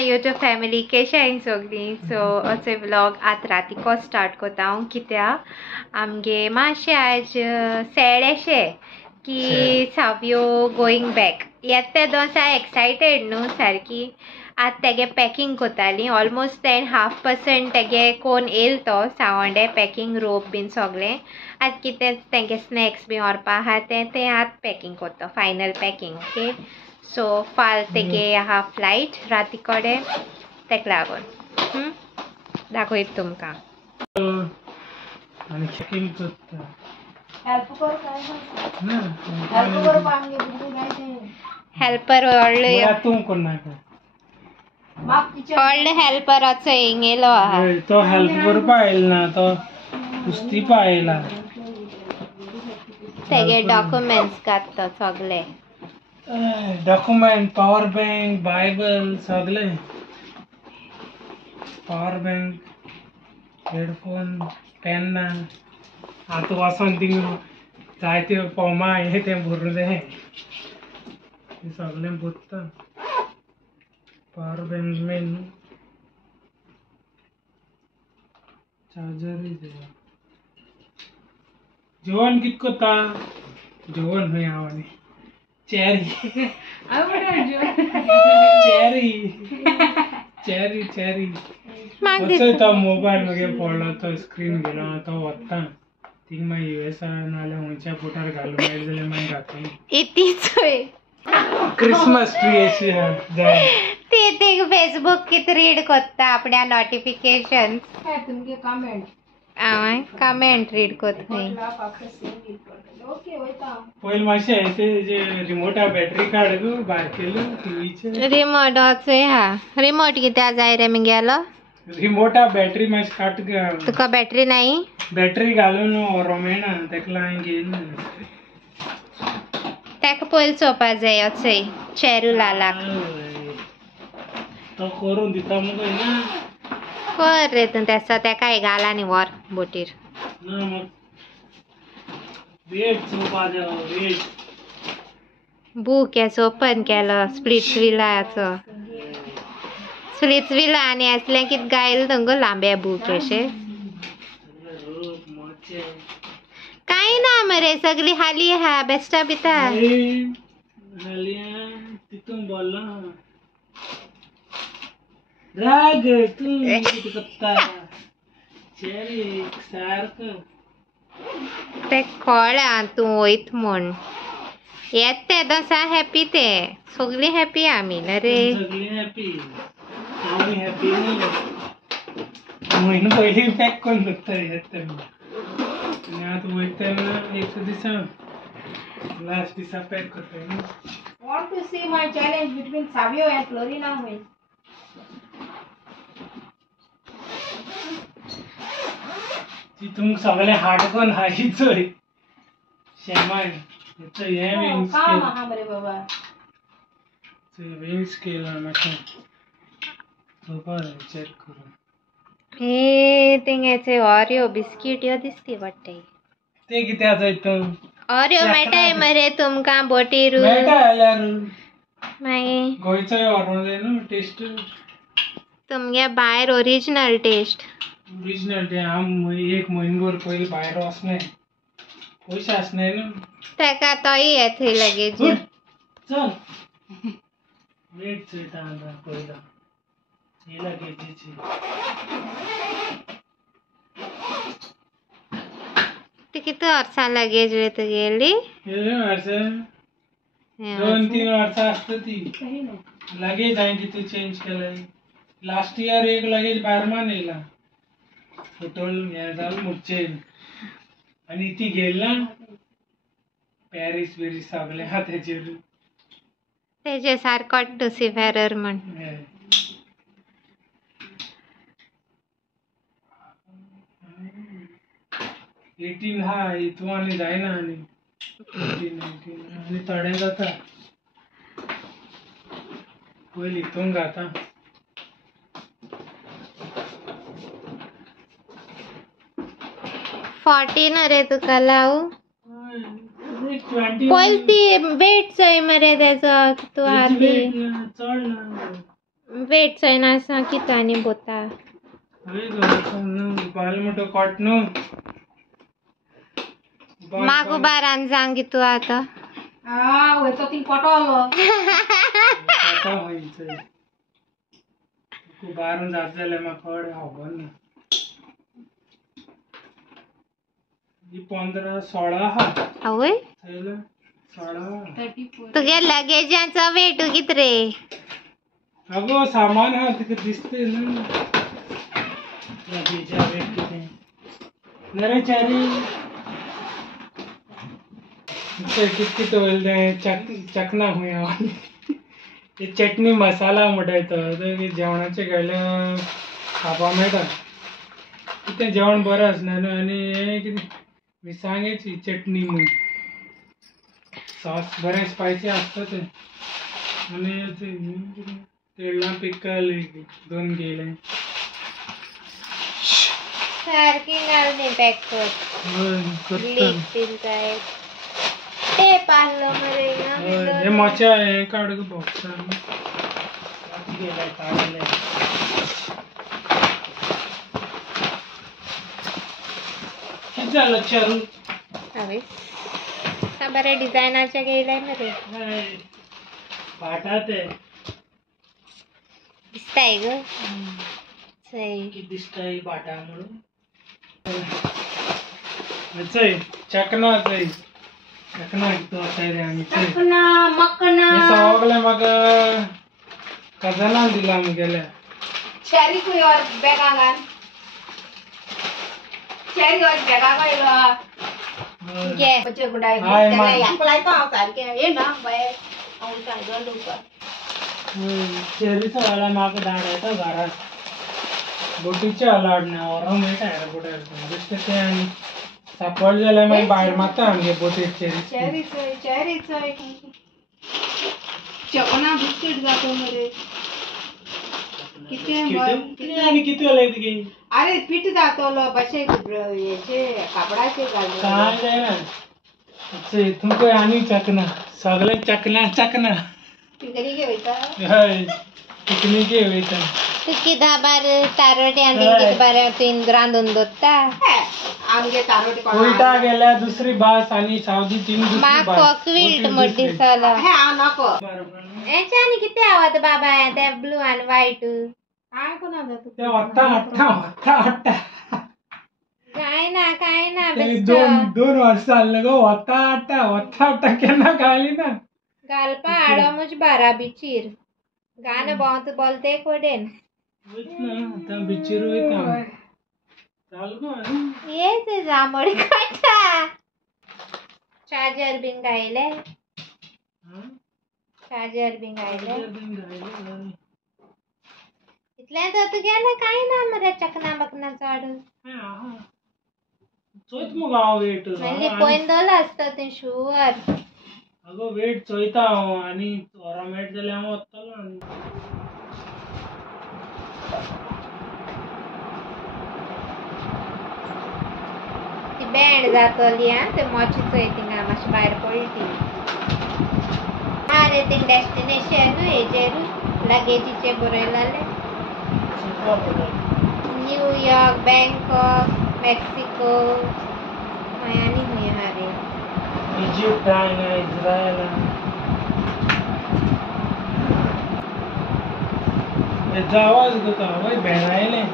माय YouTube family कशें आहाय सगळीं. सो असो व्लॉग आज रातीको स्टार्ट करता हांव. कित्याक आमगे मातशें आयज सॅड अशें की सावयो गोईंग बॅक. येता ते दोन एक्सायटेड न्हू सारकी. आज तेगे पॅकींग कोतालीं. ऑलमोस्ट 10.5% तेगे कोण येयल तो सावंडे पॅकींग रोप बीन सगळें. आज कितें तेंगे स्नॅक्स बी व्हरपा आहा तें आज पॅकींग कोत्ता. Final packing. ओके. सो फाल तेगे आहा फ्लायट राती कडेन. तेका लागून दाखयत तुमकां. हेल्पर व्हडले हेल्पराचो हिंगेलो आहा. तो हेल्प करपा आयला ना, तो कुस्ती पायला. तेगे डॉक्युमेंट्स घातता सगळे. डॉक्युमेंट, पावर बैंक, बायबल सगळे. पावर बैंक, हेडफोन, पेन ना. आता वचोन थिंग जायते फॉर्मा हे ते भरून दे. सगळे भरता. पावर बैंक मेन चार्जर जेवण कित कोता. जेवण हय आवनी चेरी चेरी चेरी तो मोबाईल मगे पडलो तो स्क्रीन गेलो तो वता थिंग मागीर यूएस नाल्यार हुंयच्या पोटार घालूं मेळटा जाल्यार मागीर घातली. इतीच क्रिसमस ट्री अशी जाय ते थिंग फेसबुक कित रीड कोत्ता आपण्या नोटिफिकेशन. तुमगे कमेंट कमेंट रीड कोत्ता. पयलीं मातशें जे रिमोटा बॅटरी काड गो बारकेलो टीव्हीचे. रिमोट होचोय हा. रिमोट कित्याक जाय रे मिगेलो. रिमोटा बॅटरी मातशी काट गे. तुका बॅटरी नाही. बॅटरी घालून व्हरो मेळना तेका लागून घेयना. तेका पयलीं चोवपा जाय होचोय चेरू लालाक. तो करून दिता मुगो ना. कर रे तूं तेसा तेका घाल आनी व्हर बोटीर. ना मग वेट चोवपा जायो वेट. बूक हेचो ओपन केलो स्प्लिट्स विलाचो. स्प्लिट्स विला आनी असलें कित गायले तुमगो लांबे बूक अशें. कांय ना मरे सगळी हाली आहा बेस्टा बिता. हालिया तितून बोल्ला राग तू कित कोत्ता. चेरी सारको ते कळ्ळें तूं वयत म्हूण. येत ते दोसा हॅपी ते सगळी हॅपी आमी ना रे. सगळी हॅपी आमी हॅपी न्ही. म्हयनो पयलीं पॅक करून दवरता येता आनी आतां वयता तेन्ना एक दिसा लास्ट दिसा पॅक करता न्ही. Want to see my challenge between Savio and Florina Will? तितून सगळे हाडकोन हायचोय शेमाय हेचो हे विंग्स काम आहा मरे बाबा. विंग्स केला मातशें चोवपा जाय चॅक करून. हे थिंगेचे ऑरिओ बिस्कीट ह्यो दिसती पडटाय. ते कित्याक जाय हितून. ऑरिओ मेळटाय मरे तुमकां बोटीर. मेळटा जाल्यार मागीर गोंयचोय व्हरोंक जाय न्हू टेस्ट. तुमगे भायर ओरिजिनल टेस्ट. ओरिजिनल ते हांव एक म्हयनोभर पयलीं भायर वचनाय पयशे आसनाय न्हू. तेका तोय येथंय लगेज. चल वेट चोयता आतां पयला हे लगेजीची. ती कितें वर्सां लगेज रे तुगेली. 2-3 वर्सां आसता ती लगेज हांवें तितून चेंज केल्याय. लास्ट इयर एक लगेज बार्मान येयला फोटोल हें जालें मुगचेन आनी ती घेयली ना पॅरीस बिरीस सगळें आहा तेजेर. तेजे सारको टू सी फेरर म्हण. 18 हा हितू आनी जायना आनी 18-19 आनी थोडें जाता पयलीं हितून घाता. फोर्टीन रे तुका लाव. पयलीं ती वेट जाय मरे तेजो तूं आहा ती. चड ना वेट चयना सा कितानी बोता बाल मोठो कॉट न्हू मागो बारान सांगी तू आता वयतो ती पटोलो आता होईचं बारून जात जाल्यार म्हाका कळ्ळें खबर ना 15-16 आहा आवय थंयला 16 तुगे लगेजांचो वेट कित रे अगो सामान हा तिका दिसते ना लगेजा वेट कितें नरे चारी कितकी दवरलें चकना हुया ते चटणी मसाला म्हणटात जेवणाचे घायला खावपा मेळटा कितें जेवण बरें आसना न्हू आनी हें कितें मिरसांगेची चटणी म्हूण सॉस बरें स्पायसी आसता तें आनी तेडलां पिकल 2 घेयलें सारकी घाल पॅक कर करता लीक जाय टेप आसलो मरे हे मोच्या हें काड गो बॉक्सान गेले काडले कितें जालो चारू हांवें बरे डिझायनाचे घेयले मरे फाटा ते दिसताय ग चय कितें दिसता ही फाटा म्हणून चय चकना चय चकना कितें वताय रे आमी चय मकना मकना हे सगळें म्हाका कजनान दिला आमगेल्या चॅरी कुय और बॅगां घाल चॅरी और बॅगां घाल घे बच्चे गुडाय हाय, त्याला मा- यापलाय तो हांव सारकें हे ना बाय हांव सांगलो तुका चेरीचो वाला म्हाका धाडयता घरात बोटीचे अलावड ना व्हरोंक मेळटा एअरपोर्टार बेश्टें तें आनी सांपड जाल्यार मागीर भायर मारता आमगे बोटीर चेरी चॅरी चोय चकना बिस्कीट जातो मरे कितें आनी कितें घालय तुगे अरे पीठ जातोलो बशे हेचे कापडाचे घाल कांय जायना हितून पळय आनी चकना सगळें चकना चकना पिकनिके वयता हय पिकनिके वयता तू किदा बार तारोटे आनी कितें बारे तुवें रांदून दवरता आमगे तारोटी उलटा गेल्यार दुसरी भास आनी सावदी तीन दुसरी म्हाका भास क्विल्ट म्हण दिसलो हे हांव नको हेचे आनी कितें आवत बाबा ते ब्लू आनी व्हायट हांव कोणा जाता ते वत्ता हाडटा काय ना ते बेस्ट दोन वर्सां जालें गो वत्ता हाडटा केन्ना गावली ना घालपा हाडो म्हजे बाराबीचीर गाणं भोंवत बोलते कोडेन वयतना आतां बिचीर वयता चाल गो आनी ये ते जांभळी काटा चार्जर बीन घायले चार्जर बीन घायले इतलें तर तुगेलें कांय ना मरे चकना बकना चड चोयत मुगो हांव वेट म्हणजे पयन दवरला आसता तें शुअर अगो वेट चोयता हांव आनी व्हरो मेळटा जाल्यार हांव वतलो आनी ती बँड जातली आं ते मोची चोय थिंगा मातशी भायर पडली रे थिंग डेस्टिनेशन हेजेर लगेजीचे बरयलाले न्यूयॉर्क बँकॉक मेक्सिको मागीर आनी खंय आहा रे इजिप्ट हांगा इज्रायल हेजो आवाज गो तो वय भेणायलें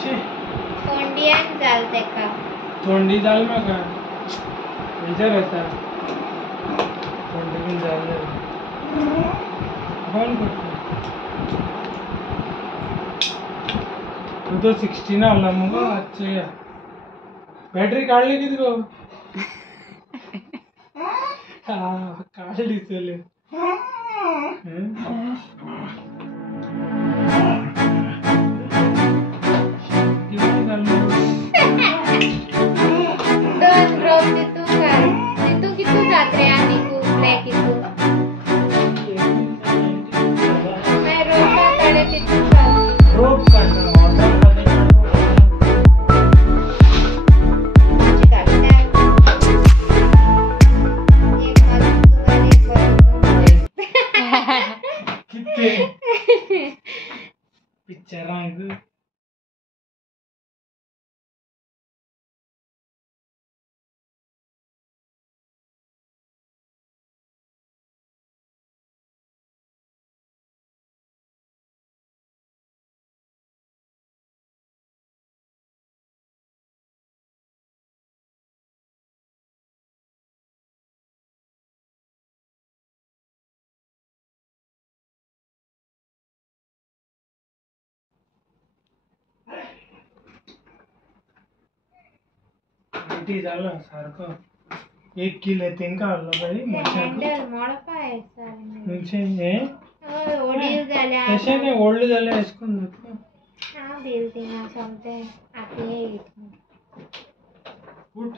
शी थोंडियान जाल तेका थंडी जाली म्हाका हेजेर येता थंडी बीन जाली बंद करता तो 16 आला मुगो आजचे बॅटरी काडली कितें गो काडली चले दोन रोप तितू घाल तितू कितू जात रे आनी खूब ब्लॅक हितू मागीर रोपा कडे तितू घाल रोप काढणं मातशी घालता एक बाजू तू आनी एक बाजू तू किती ग आंटी झालं सारखं 1 किलो तेंका हल्लो बाई मच्छाक हँडल मोडपाय सारं. म्हणजे हे हय, ओडीव जाल्या तशें तें व्हडलें जाल्यार अशें करून जाता हांव बील थिंगा सोमतें आपले उठ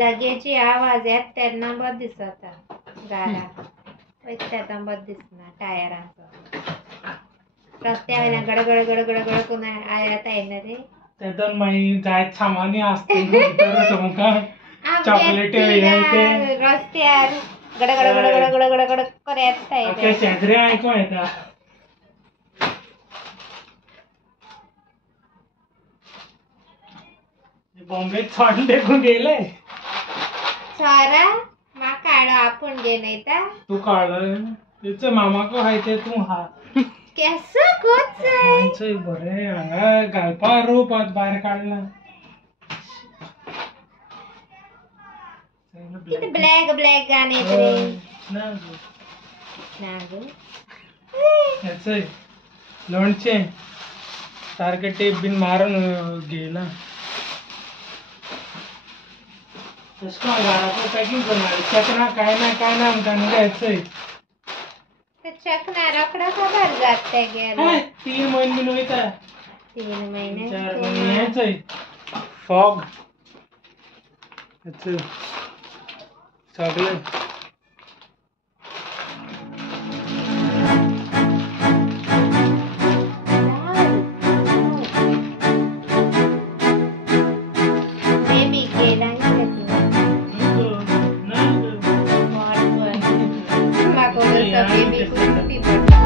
लगेची आवाज येता तेन्ना बरें दिसता घरा वयता तेन्ना बरें दिसना टायराचो रस्त्या वयल्यान गडगड गडगड गड करून येता येना रे तेदोन मागीर जायत सामानी आसता भितर तुमकां चॉकलेटी हे ते रस्त्यार गडगड गडगड गडगड गड कर येता आख्या शेजऱ्या आयकूं येता बॉम्बेक थंड देखून गेले सारा म्हाका हाडो आपूण घेवन येता तू काढलं तेचो मामाको हाय ते तू हा केसो कोच थंयचंय बरें हांगा घालपा रोवपाक भायर काडला कितें ब्लॅक ब्लॅक घान येत रे ना गो ना गो हेचंय लोणचें सारकें टेप बीन मारून घेयला तशें करून घराचो पॅकींग करून चेकना काय ना म्हणटा न्हू हेचंय ते चकना रोकडो खबर जात ते गेलो 3 म्हयने बीन वयता 3 महिने 4 म्हयने हेचंय फॉग हेचंय सगळें बेबी गेला म्हाका बेबी कुस्ती पडटा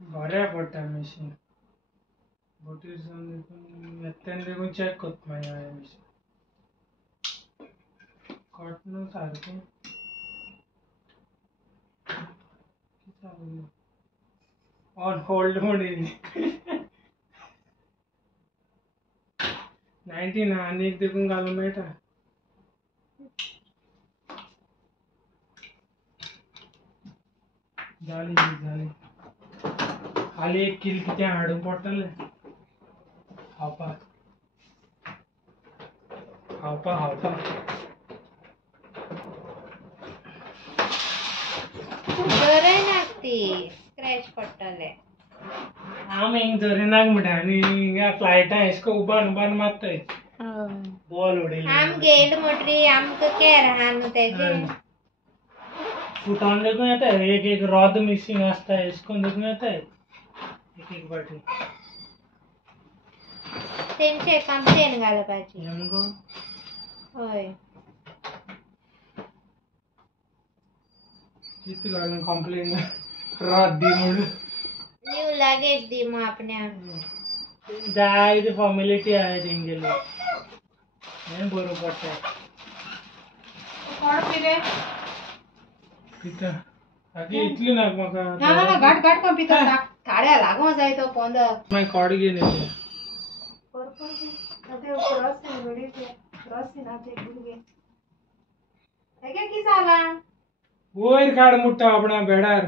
बऱ्या पडटा मशीन बोटी येत्यान देखून चॅक करता मागीर हांवें मशीन कट न्हू सारकें ऑन होल्ड म्हूण येयली 19 आनी एक देखून घालूंक मेळटा जाली खाली 1 किल कितें हाडूंक पडटलें खावपाक धरनाक ती स्क्रॅच पडटले आमी हिंग धरिनाक म्हणटा आनी हिंगा फ्लायटां अशें करून उबान मारताय बॉल उडयले आम गेल म्हणटरी आमकां कॅर आहा न्हू तेजे फुटोन देखून येता एक रॉड मिसिंग आसता अशें करून देखून येताय एक फावटी तेंचे कंप्लेन घालपाची हे मुगो हय कितें घालून कंप्लेन रॉड दी म्हणून न्यू लगेज दी मग आपण्याक जाय ती फॉर्मेलिटी आहाय तेंगेली हें बरोवन पडटा कितें आगे इतली नाक म्हाका ना घाट घाट कंप्युटर काड्या लागो जाय तो 15 मागीर कॉड घेवन येयले वयर काड मुट्टा आपणा बेडार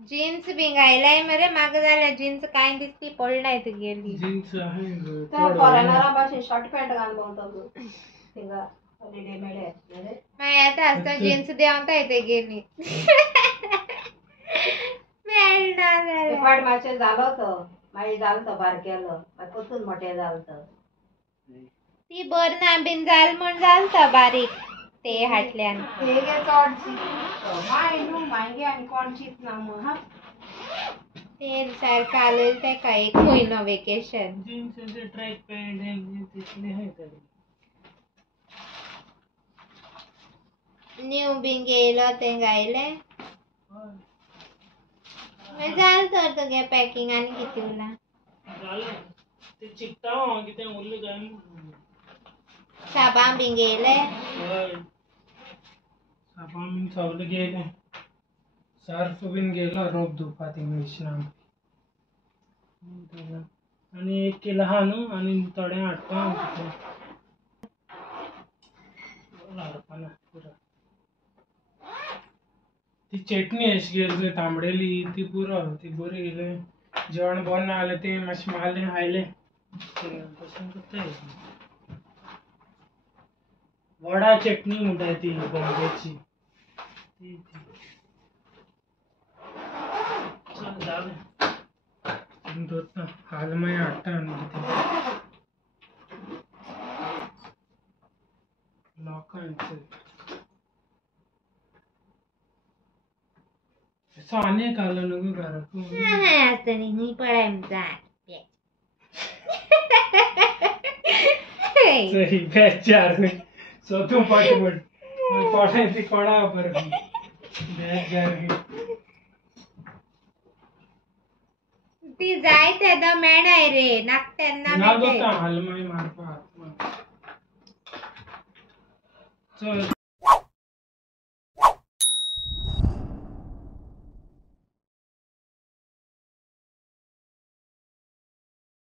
जीन्स बी घायलाय मरे म्हाका जाल्यार जीन्स कांय दिसती पडलाय तुगेली जीन्स आहे ग, त्या चड फॉरेनरा भाशेन शॉर्ट पॅन्ट घाल भोंवतो थिंगा हॉलिडे मेळ्ळे मागीर येता आसता जीन्स देंवताय तेगेली मेळना जाल्यार फाट मातशें जालो तो मागीर जालो तो बारकेलो मागीर परतून मोठें जालो तो ती बरना बीन जाल म्हण जालता बारीक ते हाटल्यान हे गे चड चिंत माय न्हू मागे आनी कोण चिंत ना म्हूण हा ते चालयलं तेका 1 म्हयनो वेकेशन जीन्स ट्रॅक पॅन्ट हे तितले आहे तर न्यू बीन गेलो ते घायले मागीर जाल तर तुगे पॅकिंग आनी कितें उरला जालें ते चिकता हांव कितें उरलें काय साबां बीन गेले हय सापां बीन सगळें गेलें सर्फ बीन गेलो रोप धुवपा थिंगा विश्राम आनी 1 किलो आहा न्हू आनी थोडें हाडपा हाडपा ना पुरो ती चटणी अशी गेली तांबडेली ती पुरो ती बरी गेली जेवण बरें ना जालें तें मातशें मारलें खायलें तशें कोत्ताय वडा चटणी म्हणटाय ती बॉम्बेची ती चल जालें दवरता हाल मागीर हाडटा आनी कितें लोकांचें आनी एक घालो न्हू घराकू आसतली न्ही पळय जाय सही बेचार सोतू पटपट कोणा ती कोणा पर बेचार ती जाय तेन्ना मेळाय रे नाक तेन्ना ना मेळटाय दोता हाल मागीर मारपा चल